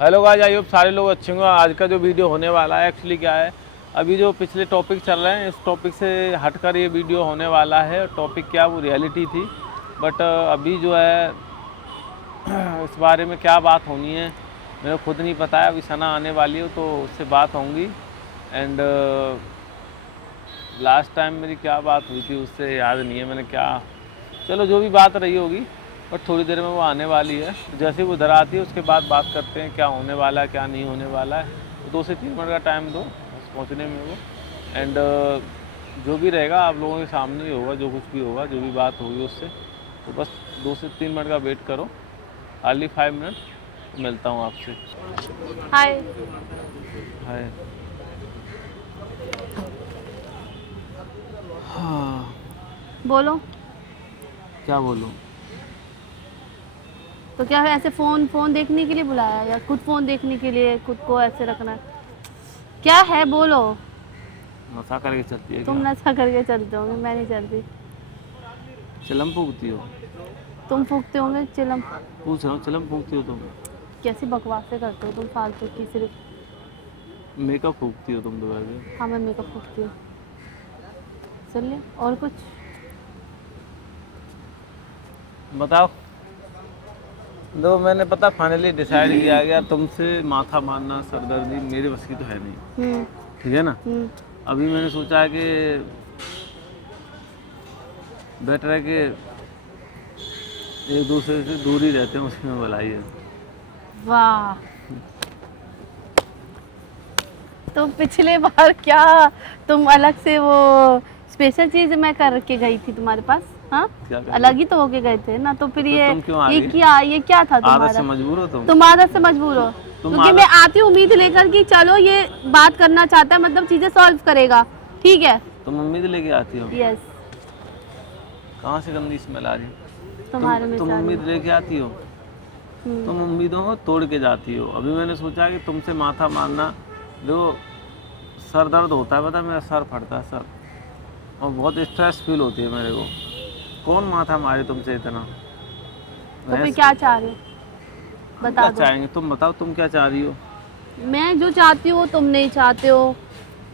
Hello guys, I hope सारे लोग अच्छे होंगे। आज का जो वीडियो होने वाला है एक्चुअली क्या है, अभी जो पिछले टॉपिक चल रहे हैं इस टॉपिक से हटकर ये वीडियो होने वाला है। टॉपिक क्या, वो रियलिटी थी, बट अभी जो है इस बारे में क्या बात होनी है मेरे को खुद नहीं पता है। अभी सना आने वाली हो तो उससे बात होंगी। एंड लास्ट टाइम मेरी क्या बात हुई थी उससे याद नहीं है मैंने क्या, चलो जो भी बात रही होगी, बट थोड़ी देर में वो आने वाली है। तो जैसे वो उधर आती है उसके बाद बात करते हैं क्या होने वाला है क्या नहीं होने वाला है। तो 2 से 3 मिनट का टाइम दो बस पहुँचने में वो। एंड जो भी रहेगा आप लोगों के सामने ही होगा, जो कुछ भी होगा, जो भी बात होगी उससे। तो बस 2 से 3 मिनट का वेट करो, हार्डली 5 मिनट, तो मिलता हूँ आपसे। हाय। हाय। हाँ, बोलो। क्या बोलूँ? तो क्या है, ऐसे फोन फोन देखने के लिए बुलाया या खुद फोन देखने के लिए खुद को ऐसे रखना है? क्या है बोलो। नशा करके चलती है तुम क्या? नशा करके चलते होंगे, मैं नहीं चलती। चिलम फूकती हो? तुम फूकते होंगे चिलम। पूछ रहा हूँ, चिलम फूकती हो तुम? कैसी बकवासें करते हो तुम फालतू की सिर्फ। मेकअप फूकती हो तुम दोपहर के? हाँ, मैं मेकअप फूकती हूँ। सुन ले और कुछ। बताओ। दो, मैंने पता फाइनली डिसाइड किया गया तुमसे माथा मारना, सरदर्दी मेरे बस की तो है नहीं, हम्म। ठीक है ना। हम्म। अभी मैंने सोचा है कि बेटर है कि एक दूसरे से दूर ही रहते हैं, उसी में भलाई है। वाह। तो पिछले बार क्या तुम अलग से वो स्पेशल चीज मैं करके गई थी तुम्हारे पास? हाँ, क्या कर अलग ही तो होके गए थे ना। तो फिर तुम क्यों आ ये गई? क्या था आदत से तुम्हारा? मजबूर हो तुम? तुम आदत से मजबूर हो क्योंकि मैं आती हूँ उम्मीद लेकर कि चलो ये बात करना चाहता है, मतलब चीजें सॉल्व करेगा, ठीक है। तुम उम्मीद लेके आती हो? यस। कहाँ से गंदी स्मेल आ रही? तुम्हारे में तुम सारी। उम्मीद लेके आती हो, तुम उम्मीदों को तोड़ के जाती हो। अभी मैंने सोचा कि तुमसे माथा मारना, जो सर दर्द होता है, पता है मेरा सर फटता है सर, और बहुत स्ट्रेस फील होती है मेरे को। कौन माथा मारे तुमसे इतना? तो फिर क्या चाह रहे हो बता क्या दो। चाहेंगे? तुम बताओ, तुम क्या चाह रही हो? मैं जो चाहती हूँ तुम नहीं चाहते हो,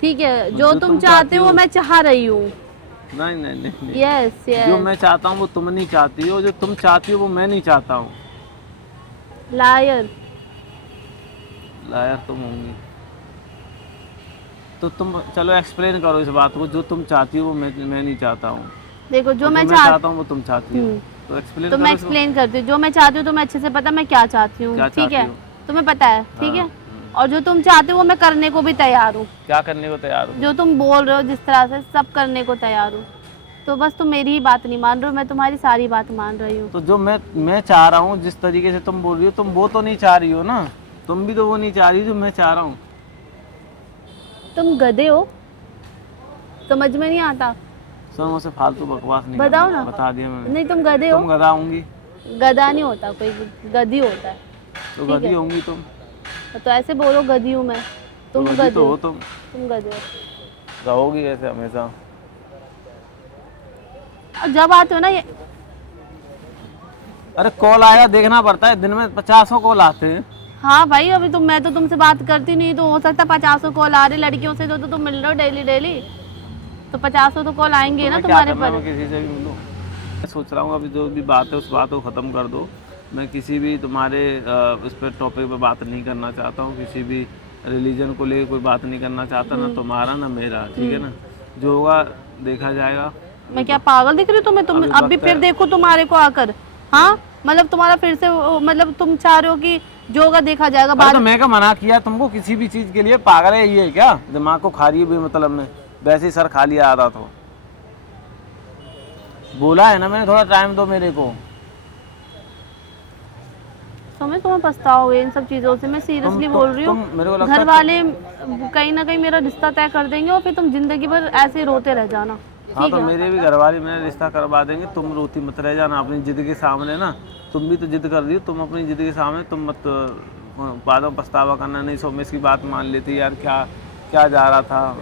ठीक है। जो जो तुम तुम चाहते चाहती हो हो। मैं चाह रही हूँ। नहीं नहीं नहीं, नहीं। यस जो यस। मैं चाहता हूँ वो तुम नहीं चाहती हो, जो तुम चाहती हो वो मैं नहीं चाहता हूँ। लायर। लायर तुम होंगी तो तुम चलो एक्सप्लेन करो इस बात को। जो तुम चाहती हो वो मैं नहीं चाहता हूँ, देखो जो और मैं जो मैं चाहता हूँ वो तुम चाहती हो। हूँ, तो एक्सप्लेन तो करो मैं इस एक्सप्लेन करती हूँ। जो मैं चाहती हूँ तुम्हें अच्छे से पता मैं क्या चाहती हूँ, क्या ठीक चाहती है। हो। तुम्हें पता है, ठीक हाँ। है। और जो तुम चाहते हो वो मैं करने को भी तैयार हूँ। क्या करने को तैयार हो जो तुम? तुम बोल रहे हो जिस तरह से सब करने को तैयार हूँ। तो बस तुम मेरी ही बात नहीं मान रहे हो, मैं तुम्हारी सारी बात मान रही हूँ। तो जो मैं चाह रहा हूँ, जिस तरीके से तुम बोल रही हो, तुम वो तो नहीं चाह रही हो ना। तुम भी तो वो नहीं चाह रही जो मैं चाह रहा हूँ। तुम गधे हो, समझ में नहीं आता। सर मुझसे फालतू बकवास नहीं बताओ करना, ना। बता दिया मैंने। नहीं तुम गधे हो। तुम गधा होंगी। गधा नहीं होता कोई, गधी होता है। तो ठीक गधी है, होंगी तुम। तो ऐसे बोलो गधी हूँ मैं। तो तुम गधी गधे तो हो। हो तुम। तुम गधे हो। रहोगी ऐसे हमेशा। और जब आते हो ना ये। अरे कॉल आया देखना पड़ता है, दिन में 50 कॉल आते हैं। हाँ भाई, अभी मैं तो तुमसे बात करती नहीं, तो हो सकता है 50 कॉल आ रहे लड़कियों से, तो तुम मिल रहे हो डेली डेली, तो 50 तो कॉल आएंगे तो ना मैं क्या तुम्हारे करना, पर। मैं किसी से भी मिलूं? मैं सोच रहा हूँ अभी जो भी बात है उस बात को ख़त्म कर दो। मैं किसी भी तुम्हारे इस पर टॉपिक पे बात नहीं करना चाहता हूँ। किसी भी रिलीजन को लेकर कोई बात नहीं करना चाहता, ना तुम्हारा ना मेरा, ठीक है ना। जो होगा देखा जाएगा। मैं क्या पागल दिख रही हूँ तुम्हें? तुम अभी अब भी वक्त फिर है। देखो तुम्हारे को आकर। हाँ, मतलब तुम्हारा फिर से मतलब तुम चाह रहे हो कि जो होगा देखा जाएगा अरे बाद। तो मैं क्या मना किया तुमको किसी भी चीज़ के लिए? पागल है ये क्या? दिमाग को खा रही है बेमतलब में, वैसे ही सर खा लिया आधा तो। बोला है ना मैंने, थोड़ा टाइम दो मेरे को। समय तुम्हें पछताओगे इन सब चीजों से, मैं सीरियसली बोल रही हूँ। मेरे को लगता घर है वाले कहीं ना कहीं मेरा रिश्ता तय कर देंगे और फिर तुम जिंदगी भर ऐसे ही रोते रह जाना, हाँ ठीक तो है। मेरे भी घर वाले मेरा रिश्ता करवा देंगे। तुम रोती मत रह जाना अपनी जिद के सामने ना। तुम भी तो जिद कर रही हो, तुम अपनी जिद के सामने तुम मत बाद में पछतावा करना। नहीं सोमेश की बात मान लेती यार, क्या क्या जा रहा था,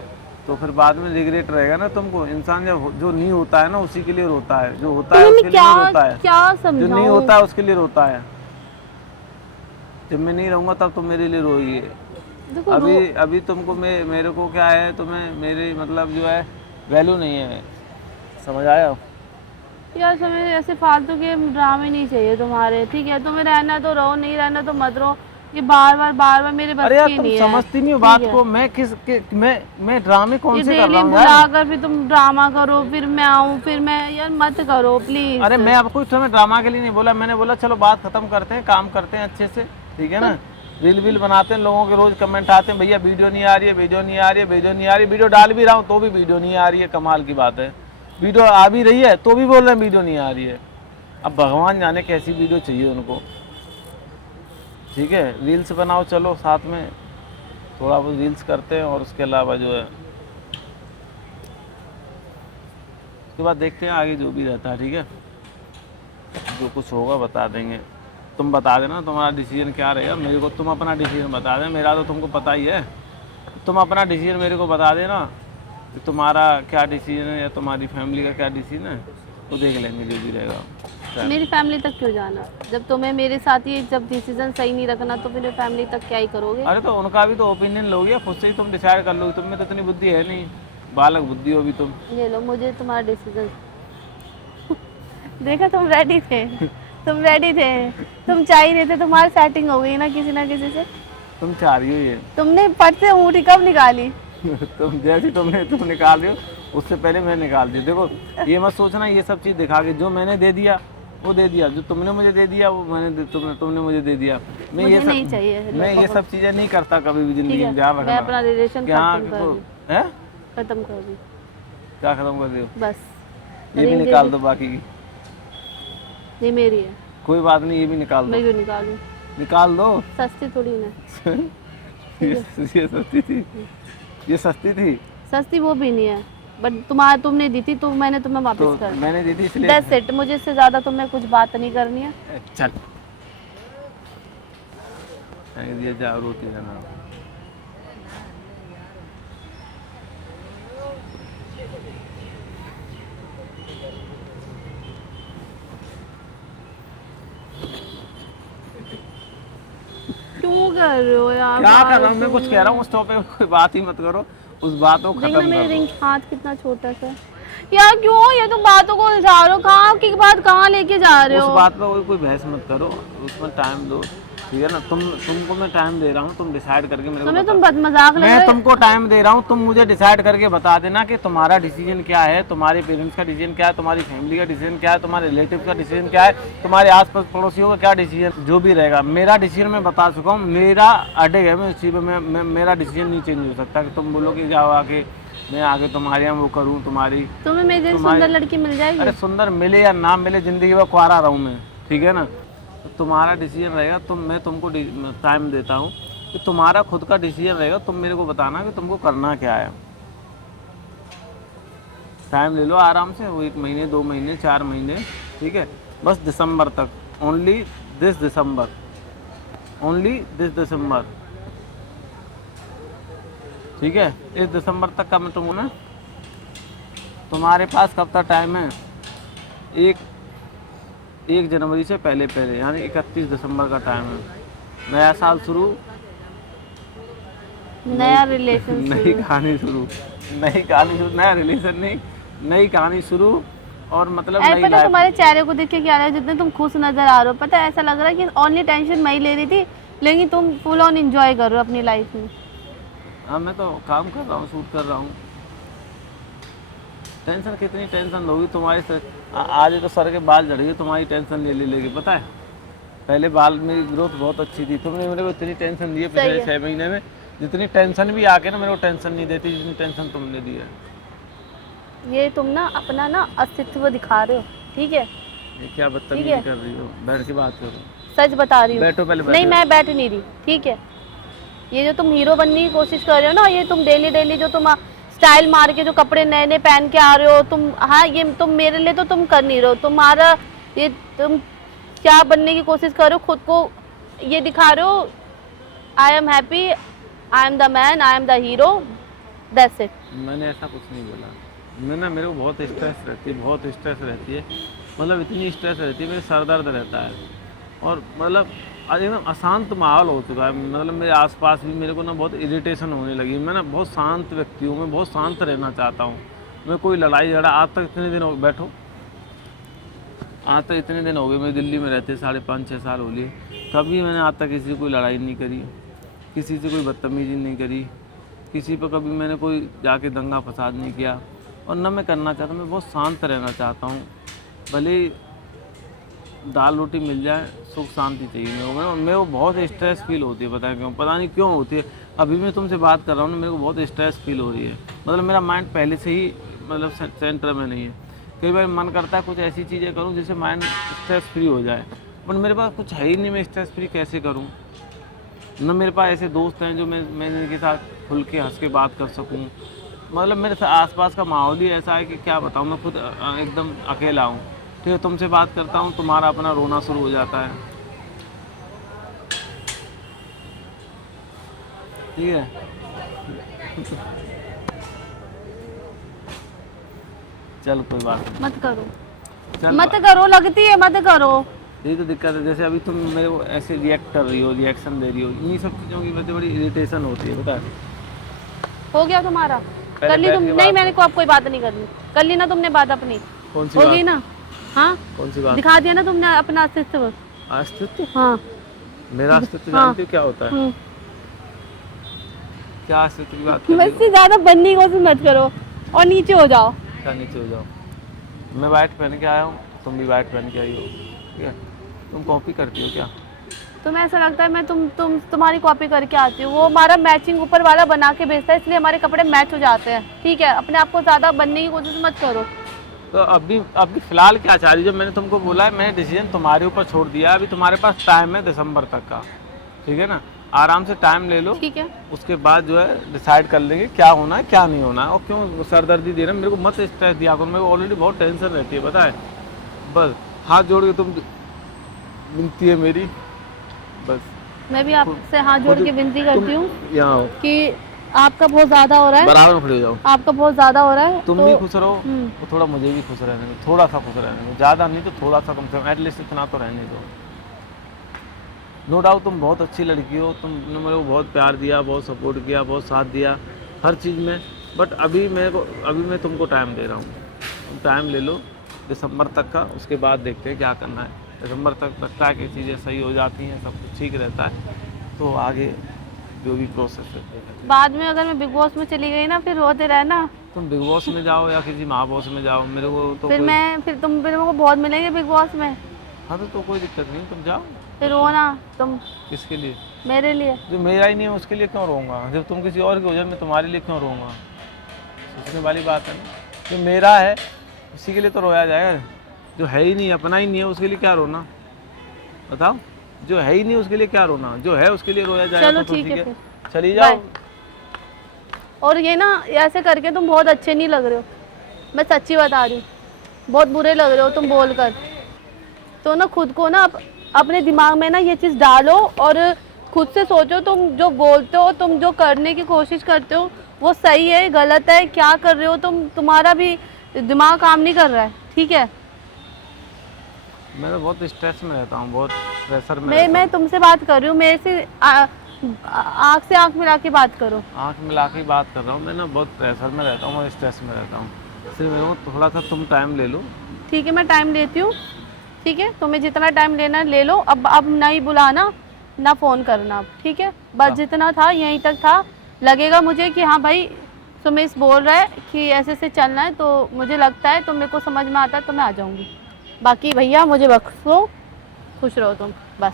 तो फिर बाद में रिग्रेट रहेगा ना तुमको। इंसान जब जो नहीं होता है ना उसी के लिए रोता है, जो होता है तुम्हें उसके मैं लिए नहीं रोता है। क्या जो नहीं समझाऊं? होता है उसके लिए रोता है। जब मैं नहीं रहूँगा तब तुम मेरे लिए रोइए। देखो अभी तुमको मेरे को क्या है, तुम्हें मेरे मतलब जो है वैल्यू नहीं है, समझ आया? यार समय ऐसे फालतू के ड्रामे नहीं चाहिए तुम्हारे, ठीक है? तुम्हें रहना तो रहो, नहीं रहना तो मत रहो। ये बार बार मेरे बस अरे यार की तुम नहीं है। समझती नहीं हो बात को। मैं ड्रामे कौन ये से कर डेली रहा हूँ बुला यार? कर फिर तुम ड्रामा करो, फिर मैं आऊँ, फिर मैं, यार मत करो प्लीज। अरे मैं आपको इस समय ड्रामा के लिए नहीं बोला, मैंने बोला चलो बात खत्म करते हैं, काम करते हैं अच्छे से, ठीक है ना? रील बनाते हैं, लोगों के रोज कमेंट आते हैं भैया वीडियो नहीं आ रही है, वीडियो नहीं आ रही है, वीडियो नहीं आ रही है। वीडियो डाल भी रहा हूँ तो भी वीडियो नहीं आ रही है। कमाल की बात है, वीडियो आ भी रही है तो भी बोल रहे हैं वीडियो नहीं आ रही है। अब भगवान जाने कैसी वीडियो चाहिए उनको, ठीक है? रील्स बनाओ, चलो साथ में थोड़ा बहुत रील्स करते हैं, और उसके अलावा जो है उसके बाद देखते हैं आगे जो भी रहता है, ठीक है? जो कुछ होगा बता देंगे। तुम बता देना तुम्हारा डिसीजन क्या रहेगा मेरे को, तुम अपना डिसीजन बता देना। मेरा तो तुमको पता ही है, तुम अपना डिसीजन मेरे को बता देना कि तुम्हारा क्या डिसीजन है या तुम्हारी फैमिली का क्या डिसीजन है, तो देख लेंगे जो भी रहेगा। मेरी फैमिली तक क्यों जाना? जब तुम्हें मेरे साथ ही जब डिसीजन सही नहीं रखना तो फिर फैमिली तक क्या ही करोगे? अरे तो उनका भी तो ओपिनियन लोगे, खुद से ही तुम डिसाइड कर लोगे। तुम में तो इतनी बुद्धि है नहीं, बालक बुद्धि हो भी तुम। ये लो मुझे तुम्हारा डिसीजन। देखा, तुम रेडी थे, तुम रेडी थे, तुम चाह ही रहे थे, तुम्हारी सेटिंग हो गई ना किसी से। तुम चाह रही हो ये तुमने फट से ऊँटी कब निकाली? तुम जैसे तुम निकाल रहे हो उससे पहले मैं निकाल दी। देखो ये मत सोचना ये सब चीज़ दिखा के, जो मैंने दे दिया वो दे दिया, जो तुमने मुझे दे दिया वो तुमने मुझे दे दिया। मुझे नहीं चाहिए, मैं ये सब चीज़ें नहीं करता कभी भी जिंदगी में, ध्यान मैं रखना। अपना रिलेशन खत्म कर दूं। है खत्म कर दूं क्या खत्म कर दियो? बस। ये भी निकाल दो, बाकी की ये मेरी है, कोई बात नहीं, ये भी निकाल मैं दो। क्यों निकालूं? निकाल दो। सस्ती थोड़ी ना। ये सस्ती थी, ये सस्ती थी। सस्ती वो भी नहीं है, बट तुमने दी थी तो मैंने तुम्हें तो वापस कर मैंने दी थी इसलिए। That's it. मुझे इससे ज्यादा तुम्हें कुछ बात नहीं करनी है। चल ये जाओ रोटी देना। क्यों कर रहे हो यार? क्या कर रहा हूँ मैं? कुछ कह रहा हूँ उस टॉपिक में कोई बात ही मत करो, उस बात को देखना खत्म मेरे कर रिंग हाथ कितना छोटा सा है। यार क्यों ये तुम बातों को उलझा रहे हो? कहाँ की बात कहाँ लेके जा रहे दो। हो? उस बात पे कोई बहस मत करो, उसमें टाइम दो, ठीक है ना? तुमको मैं टाइम दे रहा हूँ, तुम डिसाइड करके मेरे को तुम्हें बता। तुम मजाक लग रहे मैं हो। तुमको टाइम दे रहा हूँ, तुम मुझे डिसाइड करके बता देना कि तुम्हारा डिसीजन क्या है, तुम्हारे पेरेंट्स का डिसीजन क्या है, तुम्हारी फैमिली का डिसीजन क्या है, तुम्हारे रिलेटिव का डिसीजन क्या है, तुम्हारे आसपास पड़ोसियों का क्या डिसीजन, जो भी रहेगा। मेरा डिसीजन मैं बता चुका हूँ, मेरा अडेग है, मैं इस चीज़ में मेरा डिसीजन नहीं चेंज हो सकता कि तुम बोलो कि जाओ आके मैं आगे तुम्हारे यहाँ वो करूँ तुम्हारी। तुम्हें मेरी जैसी सुंदर लड़की मिल जाएगी? अरे सुंदर मिले या ना मिले, जिंदगी में कुआरा रहूँ मैं, ठीक है ना? तो तुम्हारा डिसीजन रहेगा, मैं तुमको टाइम देता हूँ कि तुम्हारा खुद का डिसीजन रहेगा। तुम मेरे को बताना कि तुमको करना क्या है। टाइम ले लो आराम से, वो 1 महीने 2 महीने 4 महीने, ठीक है? बस दिसंबर तक, only this December, only this December, ठीक है? इस दिसंबर तक का मैं तुमको ना, तुम्हारे पास कब तक टाइम है? 1 जनवरी से पहले यानी 31 दिसंबर का टाइम है। नया साल शुरू, नया रिलेशन नई कहानी शुरू, नया रिलेशन नहीं, नई कहानी शुरू, और मतलब नई पता लाइफ। तुम्हारे चेहरे को देख के क्या लग रहा है? जितने तुम खुश नजर आ रहे हो, पता है ऐसा लग रहा है कि ओनली टेंशन मैं ही ले रही थी, लेकिन तुम फुल ऑन एंजॉय कर रहे हो अपनी लाइफ में। हाँ मैं तो काम कर रहा हूँ, शूट कर रहा हूँ। टेंशन कितनी टेंशन होगी तुम्हारी सर? आज तो सर के बाल झड़ गए तुम्हारी टेंशन ले लेके, पता है? पहले बाल मेरी ग्रोथ बहुत अच्छी थी, तुमने मेरे को इतनी टेंशन दी है पिछले 6 महीने में, जितनी टेंशन भी आके ना मेरे को टेंशन नहीं देती जितनी टेंशन तुमने दी है। ये तुम ना अपना ना अस्तित्व दिखा रहे हो, ठीक है? ये क्या बदतमीजी कर रही हो? बैठ के बात करो। सच बता रही हूँ। बैठो पहले, बैठो। नहीं मैं बैठ नहीं रही, ठीक है? ये जो तुम हीरो बनने की कोशिश कर रहे हो ना, ये तुम डेली जो तुम स्टाइल मार के जो कपड़े नए पहन के आ रहे हो तुम, हाँ ये तुम मेरे लिए तो तुम कर नहीं रहे हो। तुम्हारा ये तुम क्या बनने की कोशिश कर रहे हो? खुद को ये दिखा रहे हो, I am happy, I am the man, I am the hero, that's it. मैंने ऐसा कुछ नहीं बोला। मैं ना, मेरे को बहुत स्ट्रेस रहती है, मतलब इतनी स्ट्रेस रहती है, मेरे सर दर्द रहता है, और मतलब एकदम अशांत माहौल हो चुका है। मतलब मेरे आसपास भी मेरे को ना बहुत इरिटेशन होने लगी। मैं ना बहुत शांत व्यक्ति हूँ, मैं बहुत शांत रहना चाहता हूँ। मैं कोई लड़ाई झगड़ा आज तक इतने दिन हो बैठो आज तक इतने दिन हो गए मैं दिल्ली में रहते 5.5-6 साल हो लिए, कभी मैंने आज तक किसी से कोई लड़ाई नहीं करी, किसी से कोई बदतमीजी नहीं करी, किसी पर कभी मैंने कोई जाके दंगा फसाद नहीं किया और ना मैं करना चाहता। मैं बहुत शांत रहना चाहता हूँ। भले ही दाल रोटी मिल जाए, सुख शांति चाहिए मेरे को बहुत स्ट्रेस फील होती है। पता है क्यों? पता नहीं क्यों होती है। अभी मैं तुमसे बात कर रहा हूँ ना, मेरे को बहुत स्ट्रेस फील हो रही है। मतलब मेरा माइंड पहले से ही मतलब सेंटर में नहीं है। कई बार मन करता है कुछ ऐसी चीज़ें करूँ जिससे माइंड स्ट्रेस फ्री हो जाए, बट मेरे पास कुछ है ही नहीं। मैं स्ट्रेस फ्री कैसे करूँ? न मेरे पास ऐसे दोस्त हैं जो मैं इनके साथ खुल के हंस के बात कर सकूँ। मतलब मेरे आसपास का माहौल ही ऐसा है कि क्या बताऊँ। मैं खुद एकदम अकेला हूँ। ठीक है, तुमसे बात करता हूँ, तुम्हारा अपना रोना शुरू हो जाता है। ठीक है चल कोई बात नहीं, मत करो, चल मत करो, लगती है मत करो। यही तो दिक्कत है। जैसे अभी तुम मेरे को ऐसे रिएक्ट कर रही हो, रिएक्शन दे रही हो, इन्हीं सब चीज़ों की वजह से बड़ी इरिटेशन होती है। पता है हो गया तुम्हारा? पहले कर ली बैठ तुम? के नहीं, बात मैंने को अब कोई बात नहीं करनी। कर ली ना तुमने बात अपनी? कौन सी हो बात? गई ना? हाँ, कौन सी बात? दिखा दिया ना तुमने अपना अस्तित्व। अस्तित्व? हाँ मेरा अस्तित्व हाँ। जानती हो क्या होता है? हम्म। क्या अस्तित्व की बात कर रही हो? मुझसे ज्यादा बनने की कोशिश मत करो और नीचे हो जाओ। क्या नीचे हो जाओ? मैं वाइट पहन के आया हूँ, तुम भी वाइट पहन के आई हो। ठीक है, तुम कॉपी करती हो क्या? तुम्हें ऐसा लगता है मैं तुम्हारी कॉपी करके आती हूँ? वो हमारा मैचिंग ऊपर वाला बना के भेजता है, इसलिए हमारे कपड़े मैच हो जाते हैं। ठीक है, अपने आप को ज्यादा बनने की कोशिश मत करो। तो अभी फिलहाल क्या चाह रही हो? जब मैंने तुमको बोला है, मैंने डिसीजन तुम्हारे ऊपर छोड़ दिया है। अभी तुम्हारे पास टाइम है दिसंबर तक का। ठीक है ना, आराम से टाइम ले लो। ठीक है, उसके बाद जो है डिसाइड कर लेंगे क्या होना है क्या नहीं होना है। और क्यों सरदर्दी दे रहे हैं? मेरे को मत स्ट्रेस दिया करो। मेरे को ऑलरेडी बहुत टेंशन रहती है, पता है। बस हाथ जोड़ के तुम विनती है मेरी, बस मैं भी आपसे हाथ जोड़ के विनती करती हूँ यहाँ हो, कि आपका बहुत ज्यादा हो रहा है, बराबर में खड़े हो जाओ। आपका बहुत ज्यादा हो रहा है। तुम भी खुश रहो हम्म। तो थोड़ा मुझे भी खुश रहने दो, थोड़ा सा खुश रहने दो, ज़्यादा नहीं तो थोड़ा सा, कम से कम एटलीस्ट इतना तो रहने दो। नो डाउट तुम बहुत अच्छी लड़की हो, तुमने मेरे को बहुत प्यार दिया, बहुत सपोर्ट किया, बहुत साथ दिया हर चीज़ में। बट अभी मैं तुमको टाइम दे रहा हूँ। तुम टाइम ले लो दिसंबर तक का, उसके बाद देखते हैं क्या करना है। दिसंबर तक लगता है कि चीज़ें सही हो जाती हैं, सब कुछ ठीक रहता है, तो आगे जो भी प्रोसेस है। बाद में अगर मैं बिग बॉस में चली गई ना, फिर रोते रहना। तुम बिग बॉस में जाओ या किसी महाबॉस में जाओ, मेरे को तो फिर तुम मेरे को बहुत मिलेंगे बिग बॉस में। हाँ तो कोई दिक्कत नहीं, तुम जाओ। फिर रोना तुम किसके लिए? मेरे लिए। जो मेरा ही नहीं है उसके लिए क्यों रोऊंगा? जब तुम किसी और की हो जाए, मैं तुम्हारे लिए क्यों रोऊंगा? सोचने वाली बात है ना। जो मेरा है उसी के लिए तो रोया जाएगा। जो है ही नहीं, अपना ही नहीं है, उसके लिए क्या रोना? बताओ, जो है ही नहीं उसके लिए क्या रोना? जो है उसके लिए रोया जाएगा। चलो तो ठीक है, है, फिर चली जाओ। बाय। और ये ना ऐसे करके तुम बहुत अच्छे नहीं लग रहे हो, मैं सच्ची बता रही हूँ। बहुत बुरे लग रहे हो तुम बोलकर। तो ना खुद को ना अपने दिमाग में ना ये चीज़ डालो और खुद से सोचो, तुम जो बोलते हो, तुम जो करने की कोशिश करते हो, वो सही है गलत है, क्या कर रहे हो तुम? तुम्हारा भी दिमाग काम नहीं कर रहा है। ठीक है, मैं तो बहुत स्ट्रेस में रहता हूँ, बहुत प्रेशर में रहता मैं तुमसे बात कर रही हूँ, मेरे से आँख से आँख मिला के बात करो। हूँ। आँख मिला के बात कर रहा हूँ। मैं ना बहुत प्रेशर में रहता हूँ और स्ट्रेस में रहता हूँ। इसलिए मेरे को थोड़ा सा तुम टाइम ले लो। ठीक है, मैं टाइम लेती हूँ। ठीक है, तुम्हें जितना टाइम लेना ले लो। अब नहीं बुलाना, ना फ़ोन करना अब। ठीक है, बस जितना था यहीं तक था। लगेगा मुझे कि हाँ भाई सुमेश बोल रहा है कि ऐसे से चलना है, तो मुझे लगता है, तो मेरे को समझ में आता है, तो मैं आ जाऊँगी। बाकी भैया मुझे बख्श लो, खुश रहो तुम बस।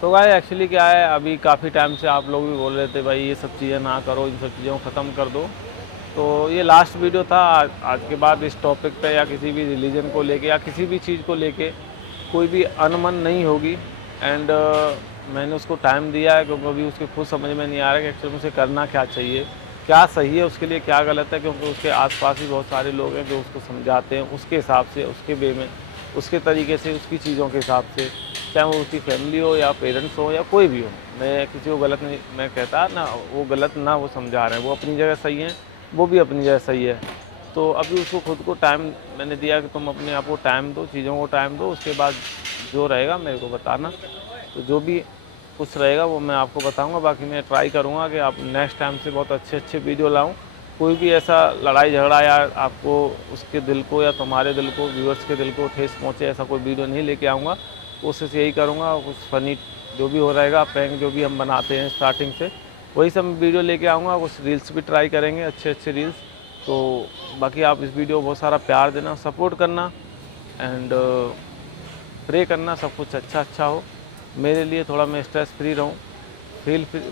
तो भाई एक्चुअली क्या है, अभी काफ़ी टाइम से आप लोग भी बोल रहे थे भाई ये सब चीज़ें ना करो, इन सब चीज़ों को ख़त्म कर दो। तो ये लास्ट वीडियो था। आज के बाद इस टॉपिक पे या किसी भी रिलीजन को लेके या किसी भी चीज़ को लेके कोई भी अनमन नहीं होगी। एंड मैंने उसको टाइम दिया है, क्योंकि अभी उसके खुद समझ में नहीं आ रहा है कि एक्चुअली उसे करना क्या चाहिए, क्या सही है उसके लिए, क्या गलत है। क्योंकि उसके आसपास भी बहुत सारे लोग हैं जो उसको समझाते हैं उसके हिसाब से, उसके वे में। उसके तरीके से, उसकी चीज़ों के हिसाब से, चाहे वो उसकी फैमिली हो या पेरेंट्स हो या कोई भी हो। मैं किसी को गलत नहीं मैं कहता ना, वो गलत ना वो समझा रहे हैं, वो अपनी जगह सही हैं, वो भी अपनी जगह सही है। तो अभी उसको खुद को टाइम मैंने दिया कि तुम अपने आप को टाइम दो, चीज़ों को टाइम दो, उसके बाद जो रहेगा मेरे को बताना। तो जो भी कुछ रहेगा वो मैं आपको बताऊंगा। बाकी मैं ट्राई करूंगा कि आप नेक्स्ट टाइम से बहुत अच्छे वीडियो लाऊं। कोई भी ऐसा लड़ाई झगड़ा या आपको उसके दिल को या तुम्हारे दिल को, व्यूअर्स के दिल को ठेस पहुंचे, ऐसा कोई वीडियो नहीं लेके आऊँगा। कोशिश यही करूँगा कुछ फ़नी जो भी हो रहेगा, प्रैंक जो भी हम बनाते हैं स्टार्टिंग से, वही सब वीडियो लेके आऊँगा। कुछ रील्स भी ट्राई करेंगे, अच्छे रील्स। तो बाकी आप इस वीडियो को बहुत सारा प्यार देना, सपोर्ट करना एंड प्रे करना सब कुछ अच्छा हो। मेरे लिए थोड़ा मैं स्ट्रेस फ्री रहूँ,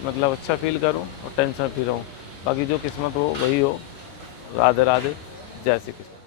मतलब अच्छा फील करूँ और टेंशन फ्री रहूँ। बाकी जो किस्मत हो वही हो। राधे राधे, जय श्री कृष्ण।